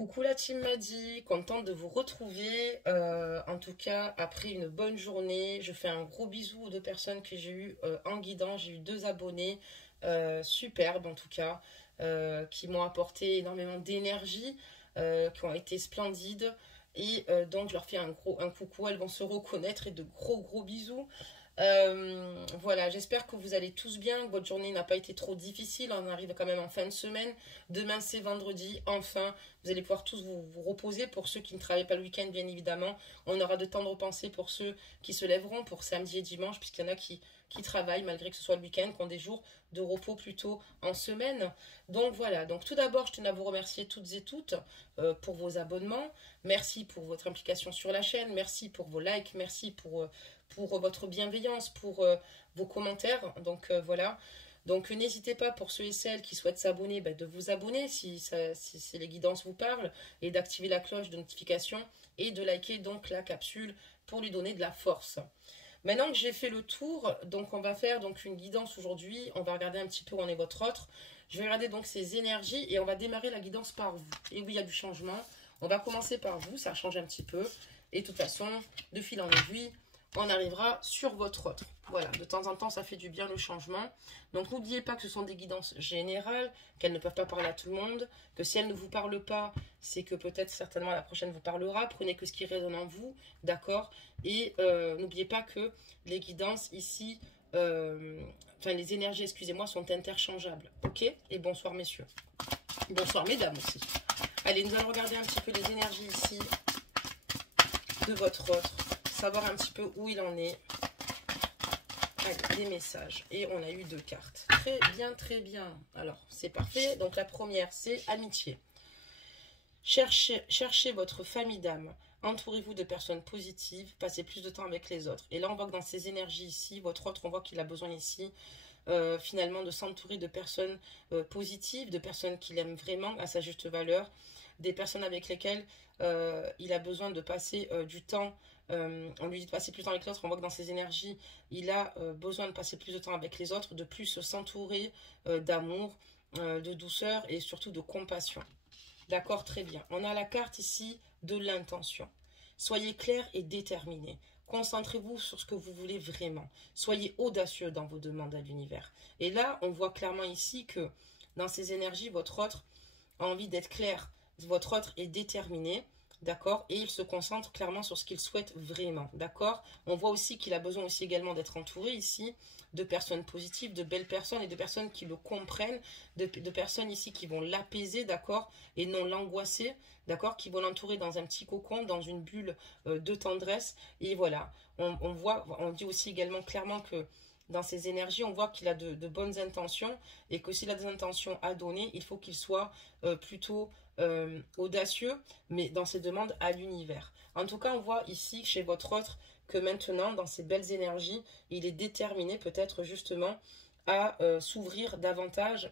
Coucou la team Madi, contente de vous retrouver. En tout cas, après une bonne journée, je fais un gros bisou aux deux personnes que j'ai eues en guidant. J'ai eu 2 abonnés superbes en tout cas, qui m'ont apporté énormément d'énergie, qui ont été splendides. Et donc je leur fais un coucou, elles vont se reconnaître et de gros bisous. Voilà, j'espère que vous allez tous bien, que votre journée n'a pas été trop difficile. On arrive quand même en fin de semaine. Demain c'est vendredi, enfin, vous allez pouvoir tous vous reposer. Pour ceux qui ne travaillent pas le week-end, bien évidemment, on aura de temps de repenser pour ceux qui se lèveront pour samedi et dimanche, puisqu'il y en a qui travaillent malgré que ce soit le week-end, qui ont des jours de repos plutôt en semaine. Donc voilà, donc tout d'abord je tenais à vous remercier toutes et toutes pour vos abonnements. Merci pour votre implication sur la chaîne, merci pour vos likes, merci pour votre bienveillance, pour vos commentaires. Donc voilà. Donc n'hésitez pas pour ceux et celles qui souhaitent s'abonner, de vous abonner si les guidances vous parlent et d'activer la cloche de notification et de liker donc la capsule pour lui donner de la force. Maintenant que j'ai fait le tour, donc on va faire donc une guidance aujourd'hui. On va regarder un petit peu où en est votre autre. Je vais regarder donc ces énergies et on va démarrer la guidance par vous. Et oui, il y a du changement. On va commencer par vous, ça change un petit peu. Et de toute façon, de fil en aiguille, on arrivera sur votre autre. Voilà, de temps en temps, ça fait du bien le changement. Donc, n'oubliez pas que ce sont des guidances générales, qu'elles ne peuvent pas parler à tout le monde, que si elles ne vous parlent pas, c'est que peut-être certainement la prochaine vous parlera. Prenez que ce qui résonne en vous, d'accord? Et n'oubliez pas que les guidances ici, enfin les énergies, excusez-moi, sont interchangeables. Ok? Et bonsoir messieurs. Bonsoir mesdames aussi. Allez, nous allons regarder un petit peu les énergies ici de votre autre. Savoir un petit peu où il en est. Allez, des messages. Et on a eu 2 cartes. Très bien, très bien. Alors, c'est parfait. Donc, la première, c'est amitié. Cherchez votre famille d'âme. Entourez-vous de personnes positives. Passez plus de temps avec les autres. Et là, on voit que dans ces énergies ici, votre autre, on voit qu'il a besoin ici, finalement, de s'entourer de personnes positives, de personnes qu'il aime vraiment à sa juste valeur, des personnes avec lesquelles il a besoin de passer du temps. On lui dit de passer plus de temps avec l'autre. On voit que dans ses énergies, il a besoin de passer plus de temps avec les autres, de plus s'entourer d'amour, de douceur et surtout de compassion. D'accord, très bien. On a la carte ici de l'intention. Soyez clair et déterminé. Concentrez-vous sur ce que vous voulez vraiment. Soyez audacieux dans vos demandes à l'univers. Et là, on voit clairement ici que dans ces énergies, votre autre a envie d'être clair. Votre autre est déterminé. D'accord? Et il se concentre clairement sur ce qu'il souhaite vraiment. D'accord? On voit aussi qu'il a besoin aussi également d'être entouré ici de personnes positives, de belles personnes et de personnes qui le comprennent, de personnes ici qui vont l'apaiser, d'accord? Et non l'angoisser, d'accord? Qui vont l'entourer dans un petit cocon, dans une bulle de tendresse. Et voilà. On dit aussi également clairement que dans ses énergies, on voit qu'il a de bonnes intentions et que s'il a des intentions à donner, il faut qu'il soit plutôt audacieux, mais dans ses demandes à l'univers. En tout cas, on voit ici, chez votre autre, que maintenant, dans ces belles énergies, il est déterminé peut-être justement à s'ouvrir davantage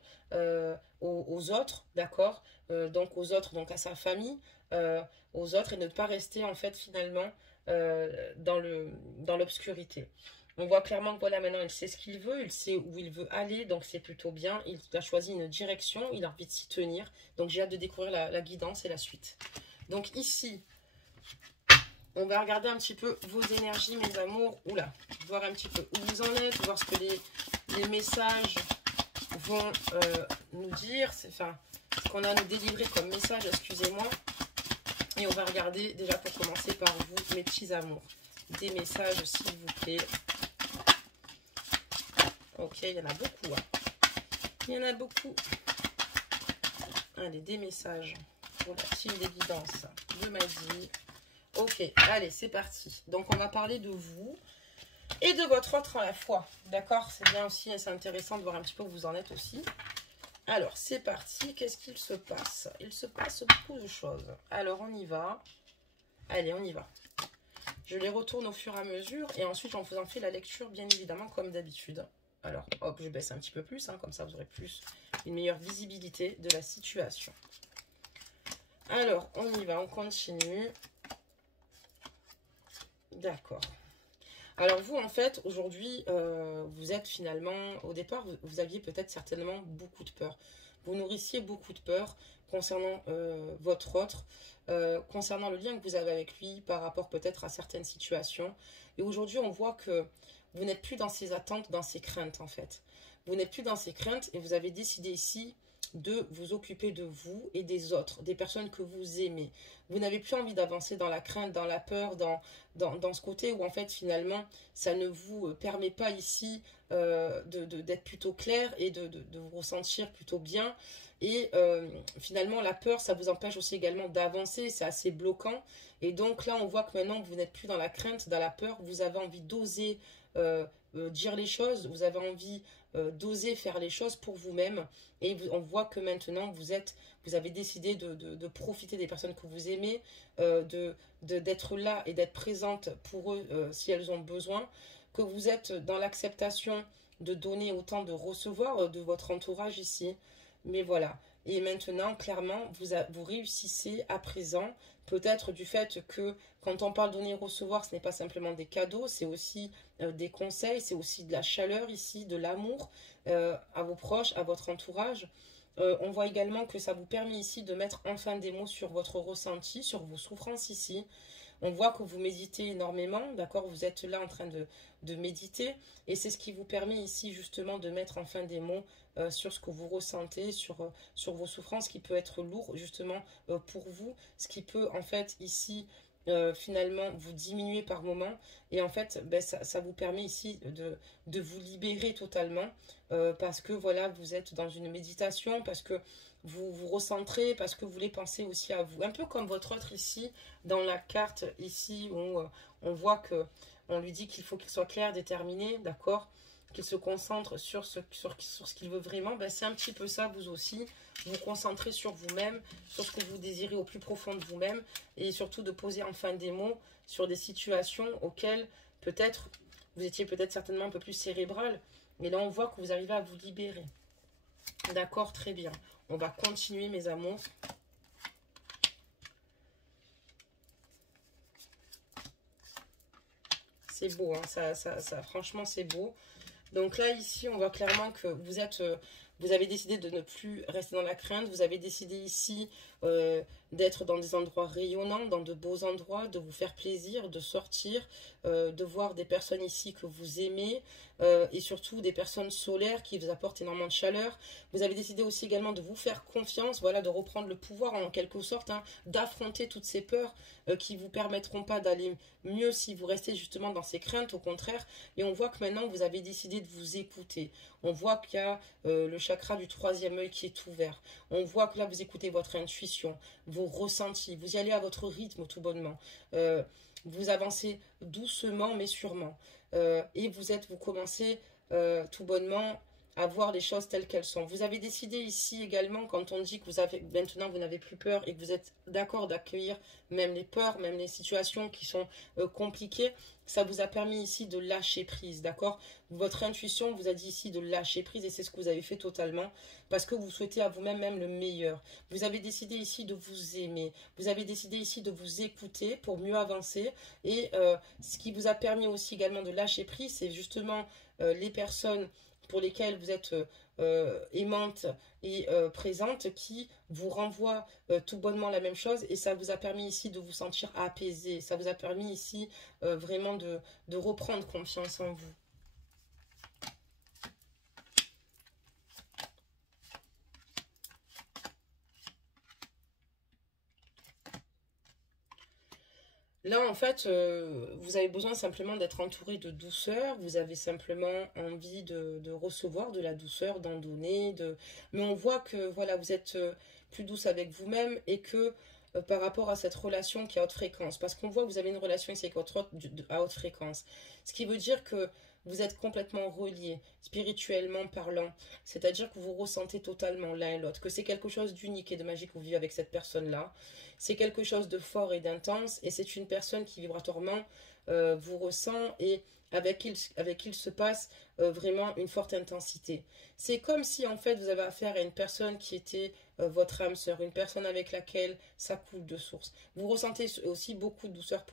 aux autres, d'accord? Donc aux autres, donc à sa famille, aux autres, et ne pas rester en fait finalement dans l'obscurité. On voit clairement que voilà, maintenant il sait ce qu'il veut, il sait où il veut aller, donc c'est plutôt bien. Il a choisi une direction, il a envie de s'y tenir. Donc j'ai hâte de découvrir la guidance et la suite. Donc ici, on va regarder un petit peu vos énergies, mes amours. Oula, voir un petit peu où vous en êtes, voir ce que les messages vont nous dire. Enfin, ce qu'on a à nous délivrer comme message, excusez-moi. Et on va regarder déjà pour commencer par vous, mes petits amours. Des messages, s'il vous plaît. Ok, il y en a beaucoup. Hein. Il y en a beaucoup. Allez, des messages pour la team des guidances de Madi. Ok, allez, c'est parti. Donc, on va parler de vous et de votre autre à la fois. D'accord? C'est bien aussi, c'est intéressant de voir un petit peu où vous en êtes aussi. Alors, c'est parti. Qu'est-ce qu'il se passe? Il se passe beaucoup de choses. Alors, on y va. Allez, on y va. Je les retourne au fur et à mesure et ensuite, on vous en fait la lecture, bien évidemment, comme d'habitude. Alors, hop, je baisse un petit peu plus, hein, comme ça vous aurez plus une meilleure visibilité de la situation. Alors, on y va, on continue. D'accord. Alors vous, en fait, aujourd'hui, vous êtes finalement, au départ, vous aviez peut-être certainement beaucoup de peur. vous nourrissiez beaucoup de peur concernant votre autre, concernant le lien que vous avez avec lui par rapport peut-être à certaines situations. Et aujourd'hui, on voit que vous n'êtes plus dans ces attentes, dans ces craintes en fait. Vous n'êtes plus dans ces craintes et vous avez décidé ici de vous occuper de vous et des autres, des personnes que vous aimez. Vous n'avez plus envie d'avancer dans la crainte, dans la peur, dans ce côté où en fait finalement ça ne vous permet pas ici d'être plutôt clair et de vous ressentir plutôt bien. Et finalement la peur ça vous empêche aussi également d'avancer, c'est assez bloquant. Et donc là on voit que maintenant vous n'êtes plus dans la crainte, dans la peur, vous avez envie d'oser dire les choses, vous avez envie d'oser faire les choses pour vous-même. Et on voit que maintenant vous avez décidé de profiter des personnes que vous aimez, d'être là et d'être présente pour eux si elles ont besoin, que vous êtes dans l'acceptation de donner autant de recevoir de votre entourage ici. Mais voilà. Et maintenant, clairement, vous réussissez à présent, peut-être du fait que quand on parle donner et recevoir, ce n'est pas simplement des cadeaux, c'est aussi des conseils, c'est aussi de la chaleur ici, de l'amour à vos proches, à votre entourage. On voit également que ça vous permet ici de mettre enfin des mots sur votre ressenti, sur vos souffrances ici. On voit que vous méditez énormément, d'accord? Vous êtes là en train de méditer et c'est ce qui vous permet ici justement de mettre enfin des mots sur ce que vous ressentez, sur vos souffrances qui peut être lourd justement pour vous, ce qui peut en fait ici finalement vous diminuer par moment et en fait ben, ça vous permet ici de vous libérer totalement parce que voilà vous êtes dans une méditation, parce que vous vous recentrez, parce que vous voulez penser aussi à vous, un peu comme votre autre ici dans la carte ici où on voit que on lui dit qu'il faut qu'il soit clair, déterminé, d'accord, qu'il se concentre sur ce qu'il veut vraiment. Ben, c'est un petit peu ça, vous aussi, vous concentrez sur vous-même, sur ce que vous désirez au plus profond de vous-même, et surtout de poser enfin des mots sur des situations auxquelles peut-être, vous étiez peut-être certainement un peu plus cérébral, mais là on voit que vous arrivez à vous libérer. D'accord, très bien. On va continuer mes amours. C'est beau, hein, franchement c'est beau. Donc là, ici, on voit clairement que vous avez décidé de ne plus rester dans la crainte. Vous avez décidé ici d'être dans des endroits rayonnants, dans de beaux endroits, de vous faire plaisir, de sortir, de voir des personnes ici que vous aimez et surtout des personnes solaires qui vous apportent énormément de chaleur. Vous avez décidé aussi également de vous faire confiance, voilà, de reprendre le pouvoir en quelque sorte, hein, d'affronter toutes ces peurs qui ne vous permettront pas d'aller mieux si vous restez justement dans ces craintes, au contraire. Et on voit que maintenant, vous avez décidé de vous écouter. On voit qu'il y a le chakra du troisième œil qui est ouvert. On voit que là, vous écoutez votre intuition, vos ressentis. Vous y allez à votre rythme tout bonnement. Vous avancez doucement mais sûrement. Et vous commencez tout bonnement à voir les choses telles qu'elles sont. Vous avez décidé ici également, quand on dit que maintenant vous n'avez plus peur et que vous êtes d'accord d'accueillir même les peurs, même les situations qui sont compliquées, ça vous a permis ici de lâcher prise, d'accord? Votre intuition vous a dit ici de lâcher prise et c'est ce que vous avez fait totalement parce que vous souhaitez à vous-même même le meilleur. Vous avez décidé ici de vous aimer, vous avez décidé ici de vous écouter pour mieux avancer et ce qui vous a permis aussi également de lâcher prise, c'est justement les personnes pour lesquelles vous êtes aimante et présente qui vous renvoient tout bonnement la même chose et ça vous a permis ici de vous sentir apaisé, ça vous a permis ici vraiment de reprendre confiance en vous. Là, en fait, vous avez besoin simplement d'être entouré de douceur. Vous avez simplement envie de recevoir de la douceur, d'en donner. Mais on voit que voilà, vous êtes plus douce avec vous-même et que par rapport à cette relation qui est à haute fréquence. Parce qu'on voit que vous avez une relation ici avec votre autre à haute fréquence. Ce qui veut dire que vous êtes complètement reliés, spirituellement parlant. C'est-à-dire que vous ressentez totalement l'un et l'autre. Que c'est quelque chose d'unique et de magique que vous vivez avec cette personne-là. C'est quelque chose de fort et d'intense et c'est une personne qui vibratoirement vous ressent et avec qui il se passe vraiment une forte intensité. C'est comme si en fait vous avez affaire à une personne qui était votre âme sœur, une personne avec laquelle ça coule de source. Vous ressentez aussi beaucoup de douceur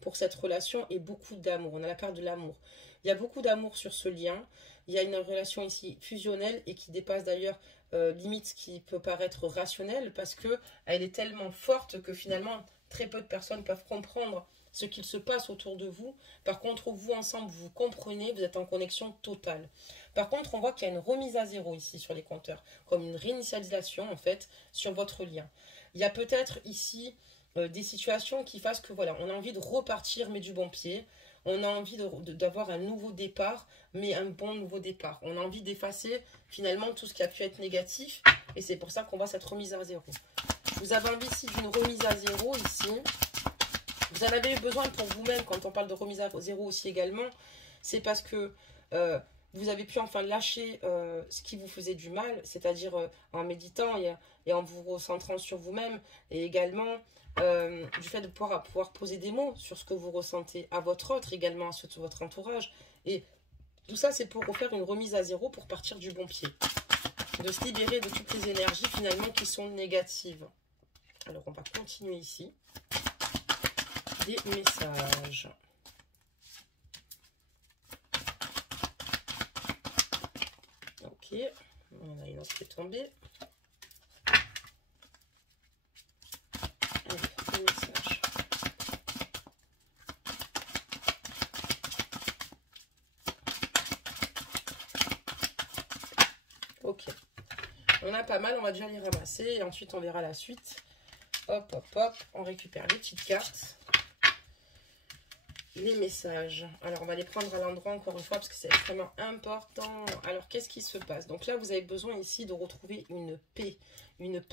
pour cette relation et beaucoup d'amour. On a la carte de l'amour. Il y a beaucoup d'amour sur ce lien. Il y a une relation ici fusionnelle et qui dépasse d'ailleurs limite ce qui peut paraître rationnel parce que elle est tellement forte que finalement très peu de personnes peuvent comprendre ce qu'il se passe autour de vous. Par contre, vous ensemble, vous comprenez, vous êtes en connexion totale. Par contre, on voit qu'il y a une remise à zéro ici sur les compteurs, comme une réinitialisation en fait sur votre lien. Il y a peut-être ici des situations qui fassent que voilà, on a envie de repartir mais du bon pied. On a envie d'avoir un nouveau départ, mais un bon nouveau départ. On a envie d'effacer finalement tout ce qui a pu être négatif. Et c'est pour ça qu'on voit cette remise à zéro. Vous avez envie ici d'une remise à zéro ici. Vous en avez eu besoin pour vous-même quand on parle de remise à zéro aussi également. C'est parce que vous avez pu enfin lâcher ce qui vous faisait du mal, c'est-à-dire en méditant et en vous recentrant sur vous-même. Et également du fait de pouvoir poser des mots sur ce que vous ressentez à votre autre, également à ceux de votre entourage. Et tout ça, c'est pour refaire une remise à zéro pour partir du bon pied. De se libérer de toutes les énergies finalement qui sont négatives. Alors, on va continuer ici. Des messages. Ok, on a une autre qui est tombée. Allez, des messages. Ok, on a pas mal, on va déjà les ramasser et ensuite on verra la suite. Hop, hop, hop, on récupère les petites cartes. Les messages. Alors, on va les prendre à l'endroit encore une fois parce que c'est extrêmement important. Alors, qu'est-ce qui se passe? Donc là, vous avez besoin ici de retrouver une paix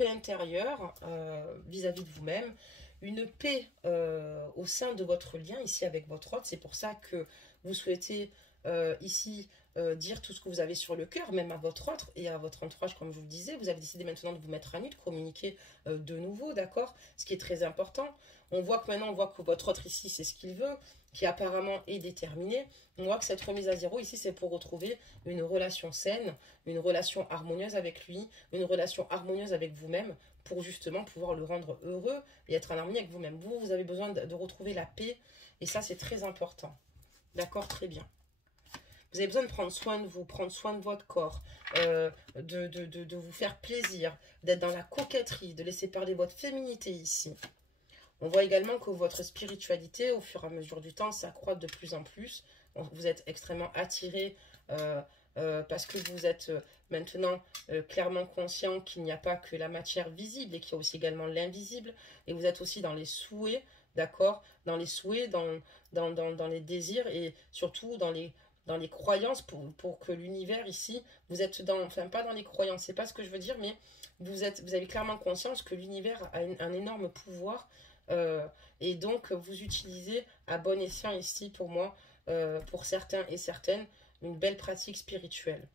intérieure vis-à-vis de vous-même, une paix au sein de votre lien ici avec votre autre. C'est pour ça que vous souhaitez ici dire tout ce que vous avez sur le cœur, même à votre autre et à votre entourage, comme je vous le disais. Vous avez décidé maintenant de vous mettre à nu, de communiquer de nouveau, d'accord? Ce qui est très important. On voit que maintenant, on voit que votre autre ici, c'est ce qu'il veut, qui apparemment est déterminé. On voit que cette remise à zéro ici, c'est pour retrouver une relation saine, une relation harmonieuse avec lui, une relation harmonieuse avec vous-même, pour justement pouvoir le rendre heureux et être en harmonie avec vous-même. Vous avez besoin de retrouver la paix, et ça, c'est très important. D'accord, très bien. Vous avez besoin de prendre soin de vous, prendre soin de votre corps, de vous faire plaisir, d'être dans la coquetterie, de laisser parler votre féminité ici. On voit également que votre spiritualité, au fur et à mesure du temps, s'accroît de plus en plus. Vous êtes extrêmement attiré parce que vous êtes maintenant clairement conscient qu'il n'y a pas que la matière visible et qu'il y a aussi également l'invisible. Et vous êtes aussi dans les souhaits, d'accord? Dans les souhaits, dans les désirs et surtout dans les croyances pour que l'univers ici, vous êtes dans, enfin pas dans les croyances, c'est pas ce que je veux dire, mais vous avez clairement conscience que l'univers a un énorme pouvoir et donc vous utilisez à bon escient ici pour moi, pour certains et certaines, une belle pratique spirituelle.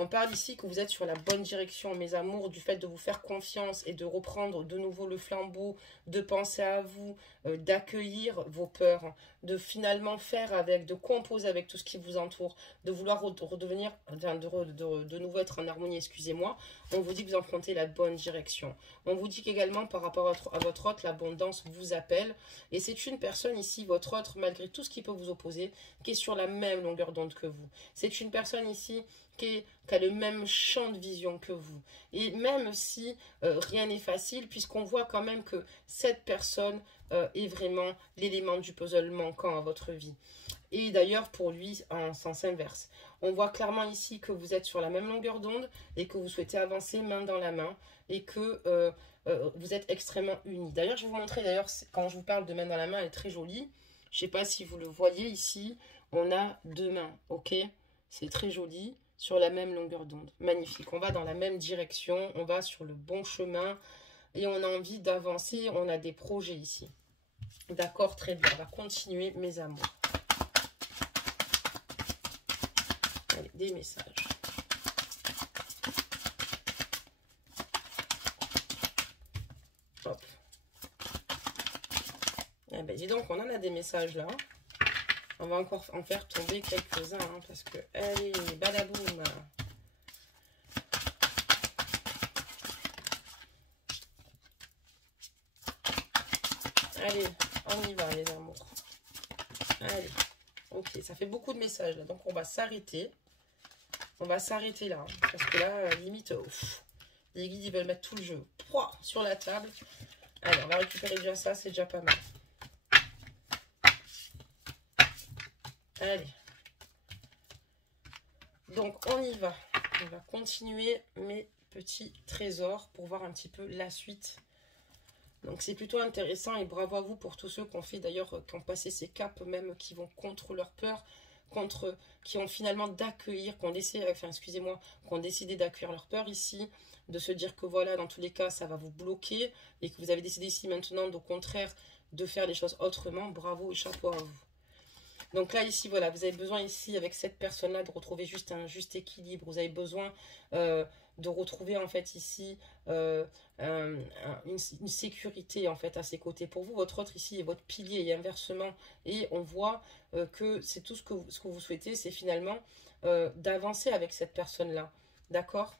On parle ici que vous êtes sur la bonne direction, mes amours, du fait de vous faire confiance et de reprendre de nouveau le flambeau, de penser à vous, d'accueillir vos peurs, de finalement faire avec, de composer avec tout ce qui vous entoure, de vouloir redevenir, enfin, de nouveau être en harmonie, excusez-moi. On vous dit que vous empruntez la bonne direction. On vous dit qu'également par rapport à votre autre, l'abondance vous appelle. Et c'est une personne ici, votre autre, malgré tout ce qui peut vous opposer, qui est sur la même longueur d'onde que vous. C'est une personne ici qui a le même champ de vision que vous. Et même si rien n'est facile, puisqu'on voit quand même que cette personne est vraiment l'élément du puzzle manquant à votre vie. Et d'ailleurs, pour lui, en sens inverse. On voit clairement ici que vous êtes sur la même longueur d'onde et que vous souhaitez avancer main dans la main et que vous êtes extrêmement unis. D'ailleurs, je vais vous montrer, d'ailleurs, quand je vous parle de main dans la main, elle est très jolie. Je ne sais pas si vous le voyez ici. On a deux mains, ok? C'est très joli. Sur la même longueur d'onde. Magnifique. On va dans la même direction. On va sur le bon chemin. Et on a envie d'avancer. On a des projets ici. D'accord, très bien. On va continuer, mes amours. Allez, des messages. Hop. Eh ben, dis donc, on en a des messages là. On va encore en faire tomber quelques-uns, hein, parce que, allez, badaboum. Allez, On y va, les amours. Allez. Ok, ça fait beaucoup de messages, là. Donc, on va s'arrêter. On va s'arrêter là. Parce que là, limite, les guides, ils veulent mettre tout le jeu sur la table. Allez, on va récupérer déjà ça. C'est déjà pas mal. Allez. Donc, on y va. On va continuer mes petits trésors pour voir un petit peu la suite. Donc, c'est plutôt intéressant et bravo à vous pour tous ceux qui ont fait d'ailleurs, qui ont passé ces caps, même qui vont contre leur peur, qui ont finalement d'accueillir, qui ont décidé, enfin, excusez-moi, qui ont décidé d'accueillir leur peur ici, de se dire que voilà, dans tous les cas, ça va vous bloquer et que vous avez décidé ici maintenant, au contraire, de faire les choses autrement. Bravo et chapeau à vous. Donc là, ici, voilà, vous avez besoin ici, avec cette personne-là, de retrouver juste un juste équilibre. Vous avez besoin de retrouver, en fait, ici, une sécurité, en fait, à ses côtés. Pour vous, votre autre, ici, est votre pilier et inversement. Et on voit que c'est tout ce que vous souhaitez, c'est finalement d'avancer avec cette personne-là. D'accord ?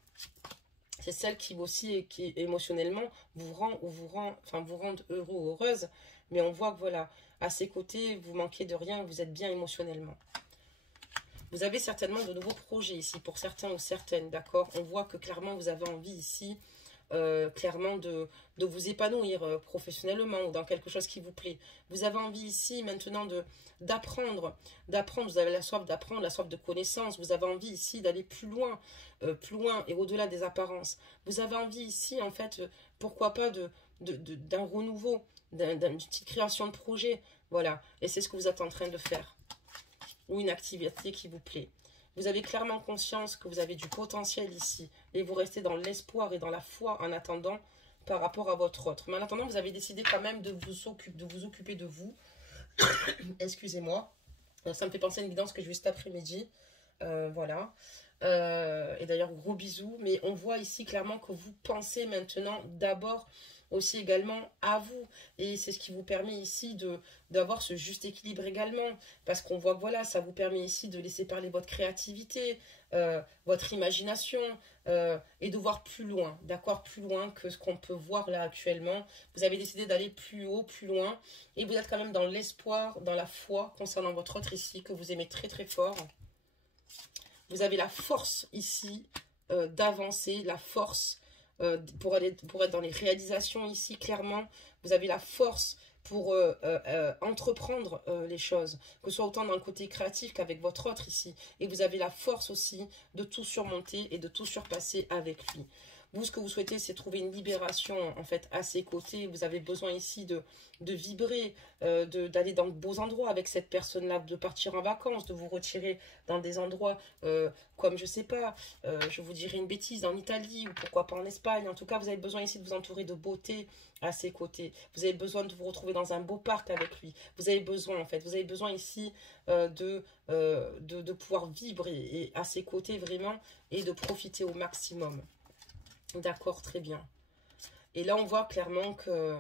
C'est celle qui aussi, et qui émotionnellement, vous rend heureux ou heureuse. Mais on voit que, voilà, à ses côtés, vous manquez de rien, vous êtes bien émotionnellement. Vous avez certainement de nouveaux projets ici, pour certains ou certaines, d'accord? On voit que clairement, vous avez envie ici, clairement, de vous épanouir professionnellement ou dans quelque chose qui vous plaît. Vous avez envie ici, maintenant, d'apprendre. Vous avez la soif d'apprendre, la soif de connaissance. Vous avez envie ici d'aller plus loin et au-delà des apparences. Vous avez envie ici, en fait, pourquoi pas d'un renouveau, d'une petite création de projet. Voilà, et c'est ce que vous êtes en train de faire. Ou une activité qui vous plaît. Vous avez clairement conscience que vous avez du potentiel ici. Et vous restez dans l'espoir et dans la foi en attendant par rapport à votre autre. Mais en attendant, vous avez décidé quand même de vous occuper de vous. Excusez-moi. Ça me fait penser à une évidence que j'ai eu cet après-midi. Voilà. Et d'ailleurs, gros bisous. Mais on voit ici clairement que vous pensez maintenant d'abord aussi également à vous. Et c'est ce qui vous permet ici d'avoir ce juste équilibre également. Parce qu'on voit que voilà, ça vous permet ici de laisser parler votre créativité, votre imagination, et de voir plus loin, d'accord, plus loin que ce qu'on peut voir là actuellement. Vous avez décidé d'aller plus haut, plus loin. Et vous êtes quand même dans l'espoir, dans la foi concernant votre autre ici, que vous aimez très très fort. Vous avez la force ici d'avancer, la force pour être dans les réalisations ici, clairement. Vous avez la force pour entreprendre les choses, que ce soit autant dans le côté créatif qu'avec votre autre ici. Et vous avez la force aussi de tout surmonter et de tout surpasser avec lui. Vous, ce que vous souhaitez, c'est trouver une libération, en fait, à ses côtés. Vous avez besoin ici de vibrer, d'aller dans de beaux endroits avec cette personne-là, de partir en vacances, de vous retirer dans des endroits comme, je sais pas, je vous dirais une bêtise, en Italie ou pourquoi pas en Espagne. En tout cas, vous avez besoin ici de vous entourer de beauté à ses côtés. Vous avez besoin de vous retrouver dans un beau parc avec lui. Vous avez besoin, en fait, vous avez besoin ici de pouvoir vibrer et à ses côtés vraiment et de profiter au maximum. D'accord, très bien. Et là, on voit clairement que,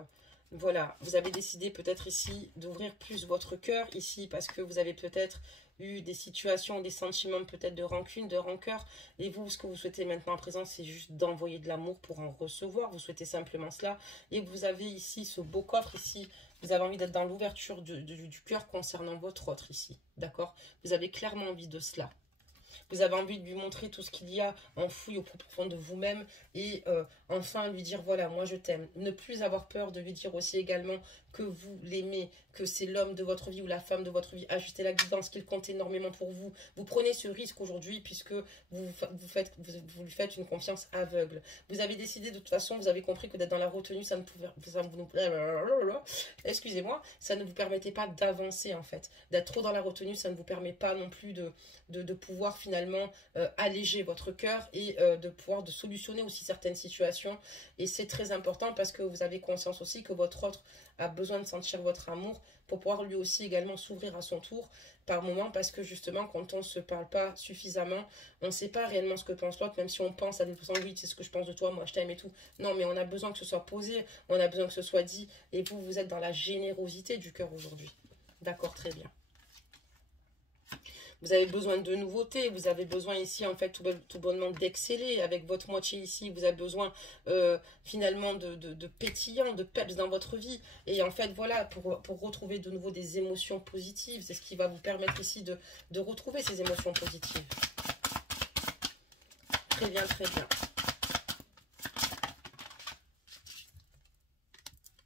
voilà, vous avez décidé peut-être ici d'ouvrir plus votre cœur ici parce que vous avez peut-être eu des situations, des sentiments peut-être de rancune, de rancœur. Et vous, ce que vous souhaitez maintenant à présent, c'est juste d'envoyer de l'amour pour en recevoir. Vous souhaitez simplement cela. Et vous avez ici ce beau coffre ici. Vous avez envie d'être dans l'ouverture du cœur concernant votre autre ici. D'accord? Vous avez clairement envie de cela. Vous avez envie de lui montrer tout ce qu'il y a enfoui au plus profond de vous-même et enfin lui dire voilà, moi je t'aime. Ne plus avoir peur de lui dire aussi également que vous l'aimez, que c'est l'homme de votre vie ou la femme de votre vie. Ajustez la guidance, qu'il compte énormément pour vous. Vous prenez ce risque aujourd'hui puisque vous lui faites une confiance aveugle. Vous avez décidé de toute façon, vous avez compris que d'être dans la retenue, excusez-moi, ça ne vous permettait pas d'avancer en fait. D'être trop dans la retenue, ça ne vous permet pas non plus de pouvoir finalement alléger votre cœur et de pouvoir solutionner aussi certaines situations. Et c'est très important parce que vous avez conscience aussi que votre autre a besoin de sentir votre amour pour pouvoir lui aussi également s'ouvrir à son tour par moment, parce que justement quand on ne se parle pas suffisamment, on ne sait pas réellement ce que pense l'autre, même si on pense à des personnes, oui c'est ce que je pense de toi, moi je t'aime et tout. Non, mais on a besoin que ce soit posé, on a besoin que ce soit dit, et vous êtes dans la générosité du cœur aujourd'hui. D'accord, très bien. vous avez besoin de nouveautés, vous avez besoin ici, en fait, tout bonnement d'exceller avec votre moitié ici, vous avez besoin finalement de pétillant, de peps dans votre vie. Et en fait, voilà, pour retrouver de nouveau des émotions positives, c'est ce qui va vous permettre ici de retrouver ces émotions positives. Très bien, très bien.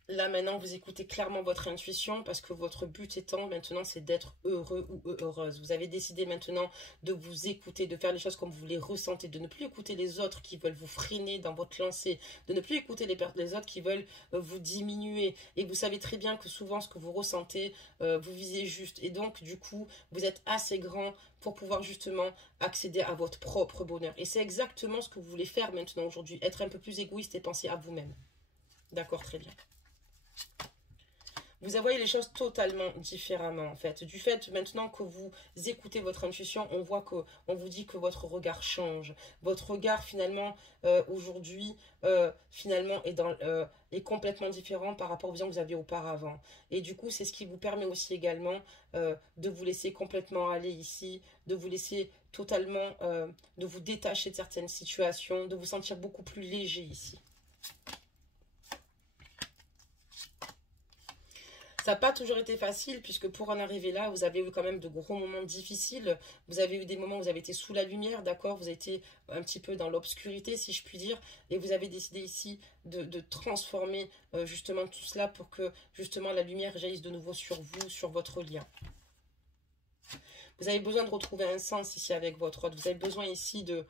Là, maintenant, vous écoutez clairement votre intuition parce que votre but étant maintenant, c'est d'être heureux ou heureuse. Vous avez décidé maintenant de vous écouter, de faire les choses comme vous les ressentez, de ne plus écouter les autres qui veulent vous freiner dans votre lancée, de ne plus écouter les autres qui veulent vous diminuer. Et vous savez très bien que souvent, ce que vous ressentez, vous visez juste. Et donc, du coup, vous êtes assez grand pour pouvoir justement accéder à votre propre bonheur. Et c'est exactement ce que vous voulez faire maintenant aujourd'hui, être un peu plus égoïste et penser à vous-même. D'accord, très bien. Vous voyez les choses totalement différemment en fait. Du fait maintenant que vous écoutez votre intuition, on voit que on vous dit que votre regard change. Votre regard finalement aujourd'hui finalement est complètement différent par rapport aux visions que vous aviez auparavant. Et du coup, c'est ce qui vous permet aussi également de vous laisser complètement aller ici, de vous laisser totalement, de vous détacher de certaines situations, de vous sentir beaucoup plus léger ici. Ça n'a pas toujours été facile, puisque pour en arriver là, vous avez eu quand même de gros moments difficiles. Vous avez eu des moments où vous avez été sous la lumière, d'accord? Vous avez été un petit peu dans l'obscurité, si je puis dire. Et vous avez décidé ici de transformer justement tout cela pour que justement la lumière jaillisse de nouveau sur vous, sur votre lien. Vous avez besoin de retrouver un sens ici avec votre autre. Vous avez besoin ici de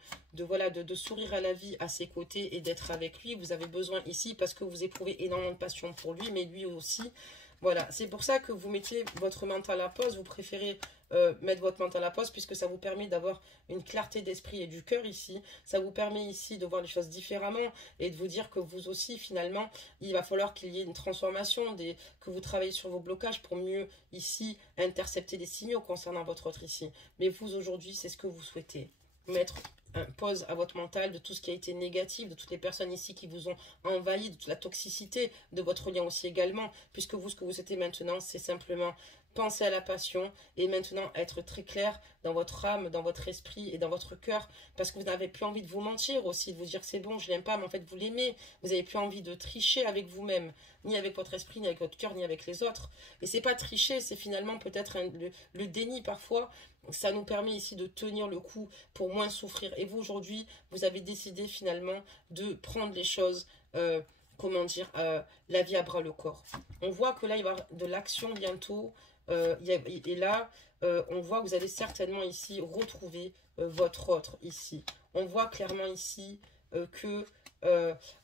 sourire à la vie à ses côtés et d'être avec lui. Vous avez besoin ici parce que vous éprouvez énormément de passion pour lui, mais lui aussi. Voilà, c'est pour ça que vous mettez votre mental à pause. Vous préférez mettre votre mental à pause puisque ça vous permet d'avoir une clarté d'esprit et du cœur ici. Ça vous permet ici de voir les choses différemment et de vous dire que vous aussi, finalement, il va falloir qu'il y ait une transformation, que vous travaillez sur vos blocages pour mieux ici intercepter les signaux concernant votre autre ici. Mais vous, aujourd'hui, c'est ce que vous souhaitez. Mettre pause à votre mental de tout ce qui a été négatif, de toutes les personnes ici qui vous ont envahi, de toute la toxicité de votre lien aussi également, puisque vous, ce que vous souhaitez maintenant, c'est simplement penser à la passion et maintenant être très clair dans votre âme, dans votre esprit et dans votre cœur, parce que vous n'avez plus envie de vous mentir aussi, de vous dire c'est bon, je l'aime pas, mais en fait vous l'aimez. Vous n'avez plus envie de tricher avec vous-même, ni avec votre esprit, ni avec votre cœur, ni avec les autres. Et c'est pas tricher, c'est finalement peut-être le déni parfois. Ça nous permet ici de tenir le coup pour moins souffrir. Et vous aujourd'hui, vous avez décidé finalement de prendre les choses comment dire, la vie à bras le corps. On voit que là, il va y avoir de l'action bientôt. Et là, on voit que vous allez certainement ici retrouver votre autre ici. On voit clairement ici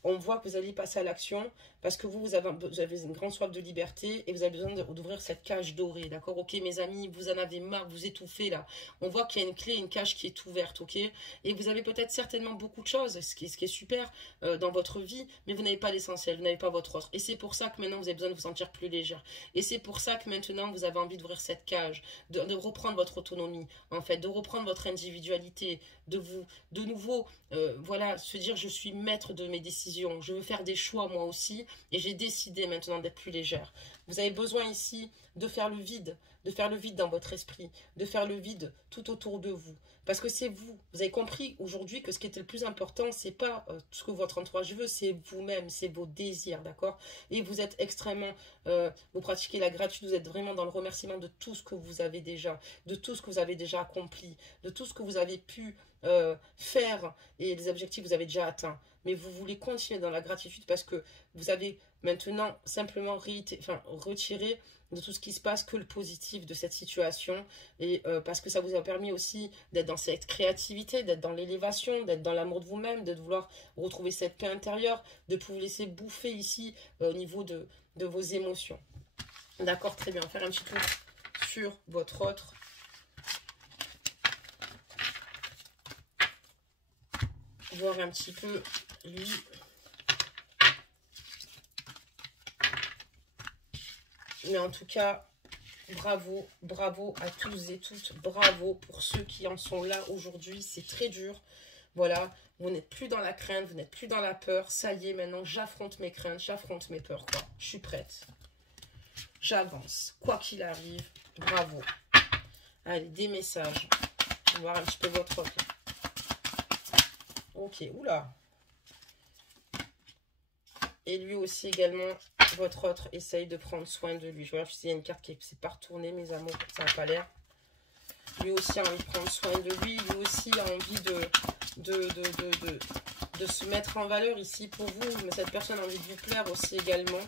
on voit que vous allez passer à l'action parce que vous avez une grande soif de liberté et vous avez besoin d'ouvrir cette cage dorée, d'accord? Ok, mes amis, vous en avez marre, vous étouffez là. On voit qu'il y a une clé, une cage qui est ouverte, ok? Et vous avez peut-être certainement beaucoup de choses, ce qui est super dans votre vie, mais vous n'avez pas l'essentiel, vous n'avez pas votre autre. Et c'est pour ça que maintenant, vous avez besoin de vous sentir plus légère. Et c'est pour ça que maintenant, vous avez envie d'ouvrir cette cage, de reprendre votre autonomie, en fait, de reprendre votre individualité, de nouveau, voilà, se dire je suis maître de mes décisions, je veux faire des choix moi aussi et j'ai décidé maintenant d'être plus légère. Vous avez besoin ici de faire le vide dans votre esprit, de faire le vide tout autour de vous, parce que c'est vous. Vous avez compris aujourd'hui que ce qui était le plus important, c'est pas ce que votre entourage veut, c'est vous-même, c'est vos désirs, d'accord? Et vous êtes extrêmement, vous pratiquez la gratitude, vous êtes vraiment dans le remerciement de tout ce que vous avez déjà, de tout ce que vous avez déjà accompli, de tout ce que vous avez pu faire et les objectifs que vous avez déjà atteints. Mais vous voulez continuer dans la gratitude parce que vous avez maintenant simplement retiré de tout ce qui se passe que le positif de cette situation et parce que ça vous a permis aussi d'être dans cette créativité, d'être dans l'élévation, d'être dans l'amour de vous-même, de vouloir retrouver cette paix intérieure, de vous laisser bouffer ici au niveau de vos émotions. D'accord, très bien. On va faire un petit tour sur votre autre. Voir un petit peu lui. Mais en tout cas, bravo, bravo à tous et toutes. Bravo pour ceux qui en sont là aujourd'hui. C'est très dur. Voilà, vous n'êtes plus dans la crainte, vous n'êtes plus dans la peur. Ça y est, maintenant, j'affronte mes craintes, j'affronte mes peurs, quoi. Je suis prête. J'avance, quoi qu'il arrive. Bravo. Allez, des messages. On va voir un petit peu votre autre. Ok, oula. Et lui aussi également, votre autre essaye de prendre soin de lui. Je vois s'il y a une carte qui ne s'est pas retournée, mes amours, ça n'a pas l'air. Lui aussi a envie de prendre soin de lui. Lui aussi a envie de se mettre en valeur ici pour vous. Mais cette personne a envie de vous plaire aussi également.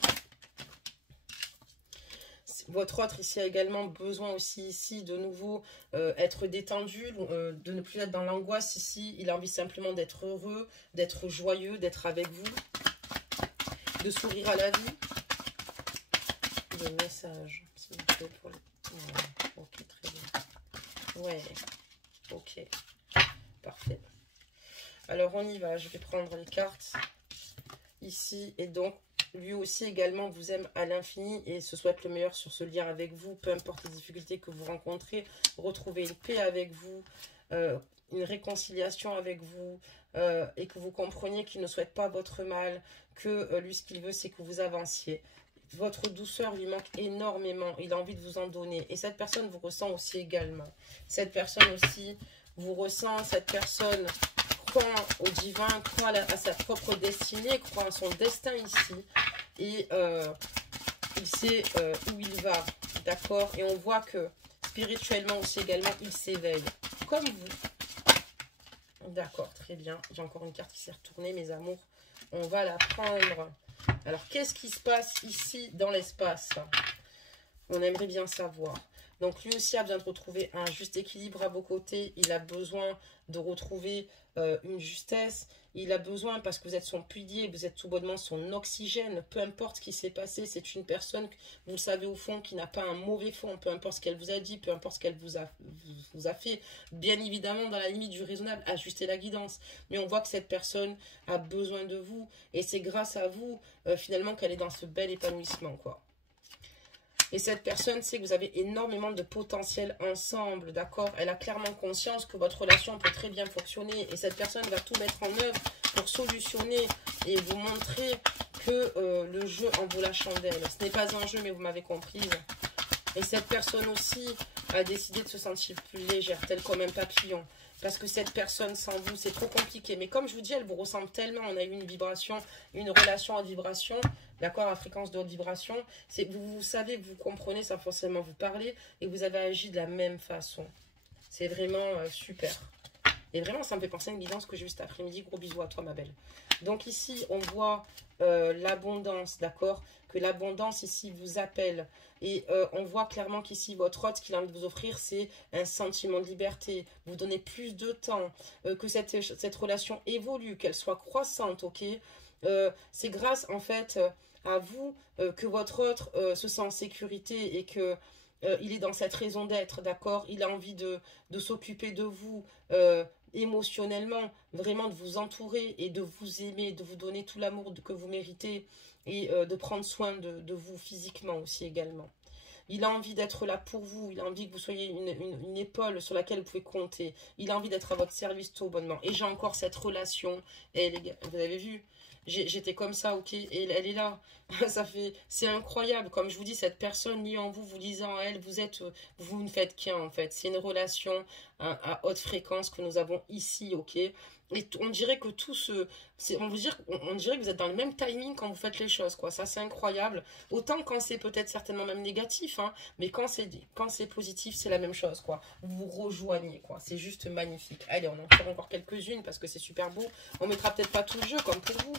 Votre autre ici a également besoin aussi ici de nouveau être détendu, de ne plus être dans l'angoisse ici. Il a envie simplement d'être heureux, d'être joyeux, d'être avec vous, de sourire à la vie. Des messages, s'il vous plaît, pour les... Ouais, ok, très bien. Ouais, ok, parfait. Alors on y va, je vais prendre les cartes ici et donc lui aussi également vous aime à l'infini et se souhaite le meilleur sur ce lien avec vous, peu importe les difficultés que vous rencontrez, retrouver une paix avec vous, une réconciliation avec vous, et que vous compreniez qu'il ne souhaite pas votre mal, que lui ce qu'il veut c'est que vous avanciez. Votre douceur lui manque énormément, il a envie de vous en donner et cette personne vous ressent aussi également. Cette personne aussi vous ressent, cette personne croit au divin, croit à sa propre destinée, croit à son destin ici. Et il sait où il va, d'accord? Et on voit que spirituellement aussi également, il s'éveille, comme vous. D'accord, très bien. J'ai encore une carte qui s'est retournée, mes amours. On va la prendre. Alors, qu'est-ce qui se passe ici dans l'espace? On aimerait bien savoir. Donc, lui aussi a besoin de retrouver un juste équilibre à vos côtés. Il a besoin de retrouver une justesse. Il a besoin, parce que vous êtes son pilier, vous êtes tout bonnement son oxygène. Peu importe ce qui s'est passé, c'est une personne, vous le savez au fond, qui n'a pas un mauvais fond. Peu importe ce qu'elle vous a dit, peu importe ce qu'elle vous a fait. Bien évidemment, dans la limite du raisonnable, ajuster la guidance. Mais on voit que cette personne a besoin de vous. Et c'est grâce à vous, finalement, qu'elle est dans ce bel épanouissement, quoi. Et cette personne sait que vous avez énormément de potentiel ensemble, d'accord? Elle a clairement conscience que votre relation peut très bien fonctionner. Et cette personne va tout mettre en œuvre pour solutionner et vous montrer que le jeu en vaut la chandelle. Ce n'est pas un jeu, mais vous m'avez comprise. Et cette personne aussi a décidé de se sentir plus légère, telle comme un papillon. Parce que cette personne sans vous, c'est trop compliqué. Mais comme je vous dis, elle vous ressemble tellement. On a eu une vibration, une relation à vibration, d'accord, à fréquence de haute vibration. Vous savez, vous comprenez sans forcément vous parler et vous avez agi de la même façon. C'est vraiment super. Et vraiment, ça me fait penser à une guidance que j'ai vue cet après-midi. Gros bisous à toi, ma belle. Donc ici, on voit l'abondance, d'accord? Que l'abondance ici vous appelle. Et on voit clairement qu'ici, votre hôte, ce qu'il a envie de vous offrir, c'est un sentiment de liberté. Vous donnez plus de temps. Que cette relation évolue, qu'elle soit croissante, ok? C'est grâce, en fait, à vous que votre hôte se sent en sécurité et que il est dans cette raison d'être, d'accord? Il a envie de s'occuper de vous émotionnellement, vraiment de vous entourer et de vous aimer, de vous donner tout l'amour que vous méritez et de prendre soin de vous physiquement aussi également. Il a envie d'être là pour vous, il a envie que vous soyez une épaule sur laquelle vous pouvez compter. Il a envie d'être à votre service tout bonnement. Et j'ai encore cette relation, et les gars, vous avez vu? J'étais comme ça, ok, et elle est là. C'est incroyable. Comme je vous dis, cette personne liée en vous, vous lisez en elle, vous ne faites qu'un en fait. C'est une relation à haute fréquence que nous avons ici, ok. Et on dirait que on dirait que vous êtes dans le même timing quand vous faites les choses, quoi. Ça, c'est incroyable. Autant quand c'est peut-être certainement même négatif, hein, mais quand c'est positif, c'est la même chose, quoi. Vous vous rejoignez, quoi. C'est juste magnifique. Allez, on en fera encore quelques-unes parce que c'est super beau. On mettra peut-être pas tout le jeu comme pour vous,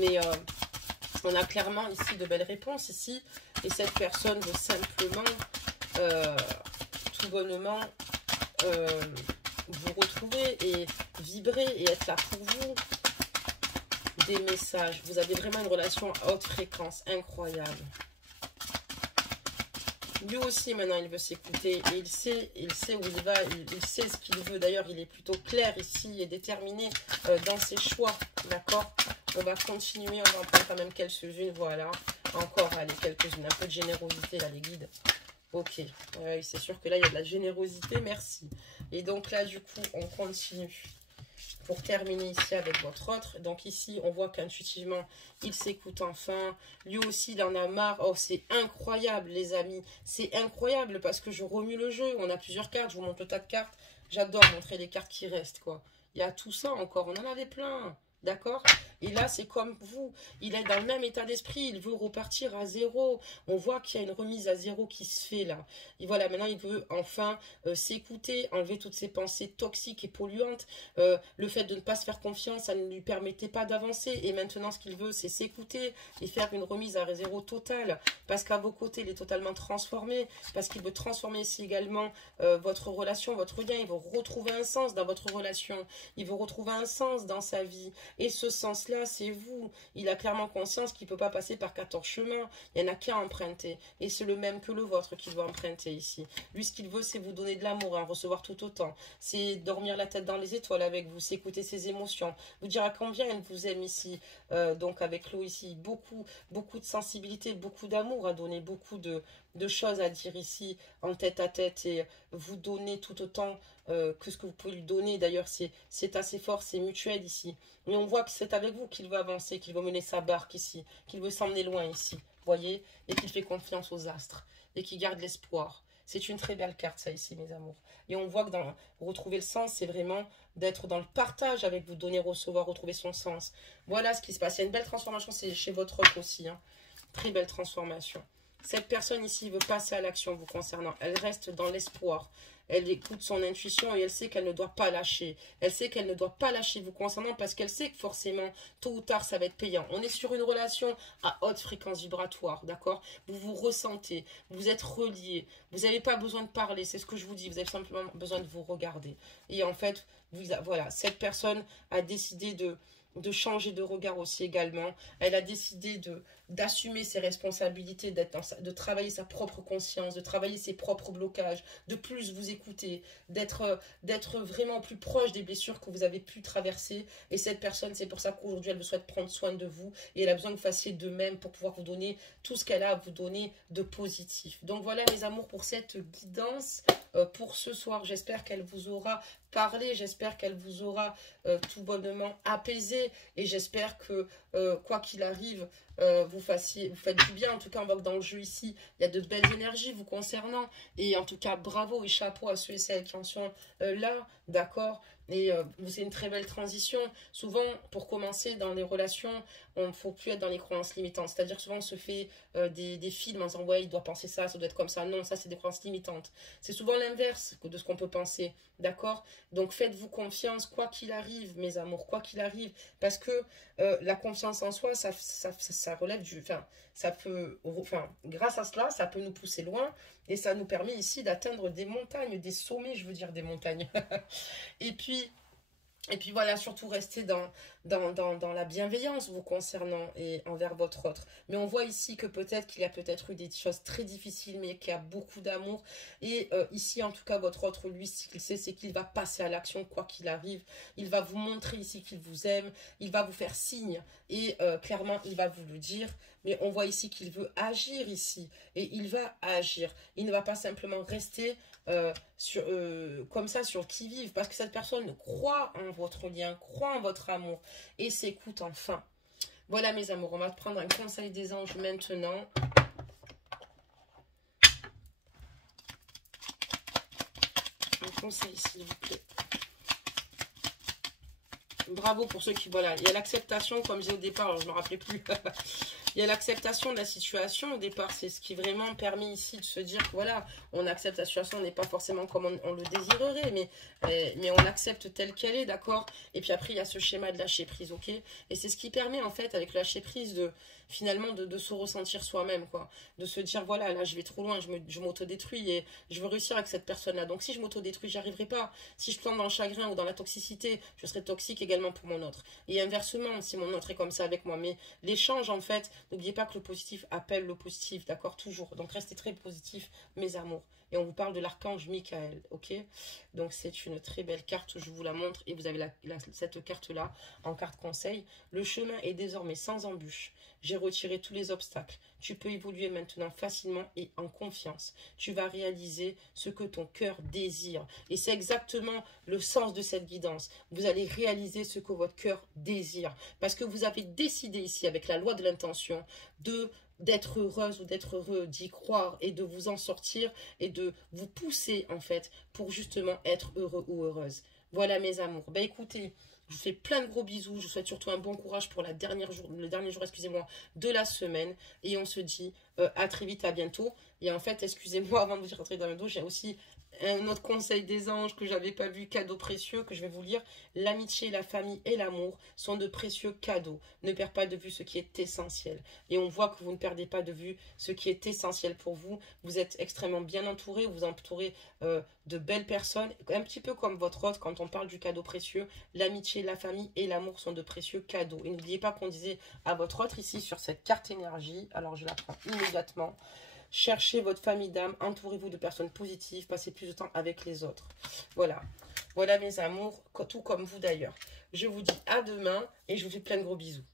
mais on a clairement ici de belles réponses ici. Et cette personne veut simplement, tout bonnement, vous retrouver et vibrer et être là pour vous. Des messages. Vous avez vraiment une relation à haute fréquence incroyable. Lui aussi maintenant il veut s'écouter et il sait où il va, il sait ce qu'il veut. D'ailleurs il est plutôt clair ici et déterminé dans ses choix, d'accord? On va continuer, on va en prendre quand même quelques-unes, voilà. Encore, allez, quelques-unes, un peu de générosité là les guides. Ok, c'est sûr que là il y a de la générosité, merci. Et donc là du coup on continue pour terminer ici avec votre autre. Donc ici, on voit qu'intuitivement, il s'écoute enfin. Lui aussi, il en a marre. Oh, c'est incroyable, les amis. C'est incroyable parce que je remue le jeu. On a plusieurs cartes. Je vous montre le tas de cartes. J'adore montrer les cartes qui restent, quoi. Il y a tout ça encore. On en avait plein. D'accord? Et là, c'est comme vous. Il est dans le même état d'esprit. Il veut repartir à zéro. On voit qu'il y a une remise à zéro qui se fait là. Et voilà, maintenant, il veut enfin s'écouter, enlever toutes ses pensées toxiques et polluantes. Le fait de ne pas se faire confiance, ça ne lui permettait pas d'avancer. Et maintenant, ce qu'il veut, c'est s'écouter et faire une remise à zéro totale. Parce qu'à vos côtés, il est totalement transformé. Parce qu'il veut transformer ici également votre relation, votre lien. Il veut retrouver un sens dans votre relation. Il veut retrouver un sens dans sa vie. Et ce sens-là, c'est vous. Il a clairement conscience qu'il ne peut pas passer par 14 chemins. Il n'y en a qu'à emprunter. Et c'est le même que le vôtre qu'il doit emprunter ici. Lui, ce qu'il veut, c'est vous donner de l'amour, en recevoir tout autant. C'est dormir la tête dans les étoiles avec vous. C'est écouter ses émotions. Vous dire à combien il vous aime ici. Donc avec l'eau ici, beaucoup de sensibilité, beaucoup d'amour à donner, beaucoup de choses à dire ici en tête à tête et vous donner tout autant que ce que vous pouvez lui donner. D'ailleurs, c'est assez fort, c'est mutuel ici. Mais on voit que c'est avec vous qu'il veut avancer, qu'il veut mener sa barque ici, qu'il veut s'emmener loin ici, voyez, et qu'il fait confiance aux astres, et qu'il garde l'espoir. C'est une très belle carte, ça, ici, mes amours. Et on voit que dans retrouver le sens, c'est vraiment d'être dans le partage avec vous, donner, recevoir, retrouver son sens. Voilà ce qui se passe. Il y a une belle transformation, c'est chez votre autre aussi, hein. Très belle transformation. Cette personne ici veut passer à l'action vous concernant. Elle reste dans l'espoir. Elle écoute son intuition et elle sait qu'elle ne doit pas lâcher. Elle sait qu'elle ne doit pas lâcher vous concernant parce qu'elle sait que forcément, tôt ou tard, ça va être payant. On est sur une relation à haute fréquence vibratoire, d'accord? Vous vous ressentez, vous êtes reliés. Vous n'avez pas besoin de parler, c'est ce que je vous dis. Vous avez simplement besoin de vous regarder. Et en fait, voilà, cette personne a décidé de changer de regard aussi également. Elle a décidé d'assumer ses responsabilités, de travailler sa propre conscience, de travailler ses propres blocages, de plus vous écouter, d'être vraiment plus proche des blessures que vous avez pu traverser. Et cette personne, c'est pour ça qu'aujourd'hui, elle vous souhaite prendre soin de vous et elle a besoin que vous fassiez de même pour pouvoir vous donner tout ce qu'elle a à vous donner de positif. Donc voilà, mes amours, pour cette guidance pour ce soir. J'espère qu'elle vous aura parlé, j'espère qu'elle vous aura tout bonnement apaisé et j'espère que quoi qu'il arrive, vous faites du bien. En tout cas, on voit que dans le jeu ici, il y a de belles énergies vous concernant et en tout cas, bravo et chapeau à ceux et celles qui en sont là, d'accord. Et c'est une très belle transition. Souvent, pour commencer dans les relations, on ne faut plus être dans les croyances limitantes. C'est-à-dire que souvent, on se fait des films en disant « Ouais, il doit penser ça, ça doit être comme ça. » Non, ça, c'est des croyances limitantes. C'est souvent l'inverse de ce qu'on peut penser. D'accord? Donc, faites-vous confiance, quoi qu'il arrive, mes amours, quoi qu'il arrive. Parce que la confiance en soi, ça relève du... grâce à cela, ça peut nous pousser loin. Et ça nous permet ici d'atteindre des montagnes, des sommets, je veux dire des montagnes. Et puis voilà, surtout rester dans la bienveillance vous concernant et envers votre autre. Mais on voit ici que peut-être qu'il y a peut-être eu des choses très difficiles, mais qu'il y a beaucoup d'amour. Et ici, en tout cas, votre autre, lui, ce qu'il sait, c'est qu'il va passer à l'action quoi qu'il arrive. Il va vous montrer ici qu'il vous aime. Il va vous faire signe. Et clairement, il va vous le dire. Mais on voit ici qu'il veut agir ici. Et il va agir. Il ne va pas simplement rester comme ça sur le qui-vive. Parce que cette personne croit en votre lien, croit en votre amour. Et s'écoute enfin. Voilà mes amours, on va prendre un conseil des anges maintenant. Un conseil s'il vous plaît. Bravo pour ceux qui... Voilà, il y a l'acceptation, comme j'ai au départ, alors je ne me rappelais plus. Il y a l'acceptation de la situation au départ. C'est ce qui vraiment permet ici de se dire que voilà, on accepte la situation, on n'est pas forcément comme on le désirerait, mais on l'accepte telle qu'elle est, d'accord? Et puis après, il y a ce schéma de lâcher prise, ok? Et c'est ce qui permet en fait, avec le lâcher prise, finalement de se ressentir soi-même, quoi. De se dire, voilà, là, je vais trop loin, je m'autodétruis et je veux réussir avec cette personne-là. Donc si je m'autodétruis, j'y arriverai pas. Si je tombe dans le chagrin ou dans la toxicité, je serai toxique également pour mon autre. Et inversement, si mon autre est comme ça avec moi. Mais l'échange, en fait, n'oubliez pas que le positif appelle le positif, d'accord? Toujours. Donc restez très positif, mes amours. Et on vous parle de l'archange Michael, ok? Donc c'est une très belle carte, je vous la montre. Et vous avez cette carte-là en carte conseil. Le chemin est désormais sans embûche. j'ai retiré tous les obstacles. Tu peux évoluer maintenant facilement et en confiance. Tu vas réaliser ce que ton cœur désire. Et c'est exactement le sens de cette guidance. Vous allez réaliser ce que votre cœur désire. Parce que vous avez décidé ici, avec la loi de l'intention, d'être heureuse ou d'être heureux, d'y croire et de vous en sortir et de vous pousser en fait pour justement être heureux ou heureuse. Voilà mes amours. Ben écoutez, je vous fais plein de gros bisous. Je vous souhaite surtout un bon courage pour le dernier jour, excusez-moi, de la semaine. Et on se dit à très vite, à bientôt. Et en fait, excusez-moi, avant de vous dire à très bientôt, j'ai aussi un autre conseil des anges que je n'avais pas vu, cadeau précieux, que je vais vous lire. L'amitié, la famille et l'amour sont de précieux cadeaux. Ne perds pas de vue ce qui est essentiel. Et on voit que vous ne perdez pas de vue ce qui est essentiel pour vous. Vous êtes extrêmement bien entouré, vous entourez de belles personnes. Un petit peu comme votre hôte, quand on parle du cadeau précieux, l'amitié, la famille et l'amour sont de précieux cadeaux. Et n'oubliez pas qu'on disait à votre autre ici sur cette carte énergie, alors je la prends immédiatement. Cherchez votre famille d'âme, entourez-vous de personnes positives, passez plus de temps avec les autres. Voilà. Voilà mes amours, tout comme vous d'ailleurs. Je vous dis à demain et je vous fais plein de gros bisous.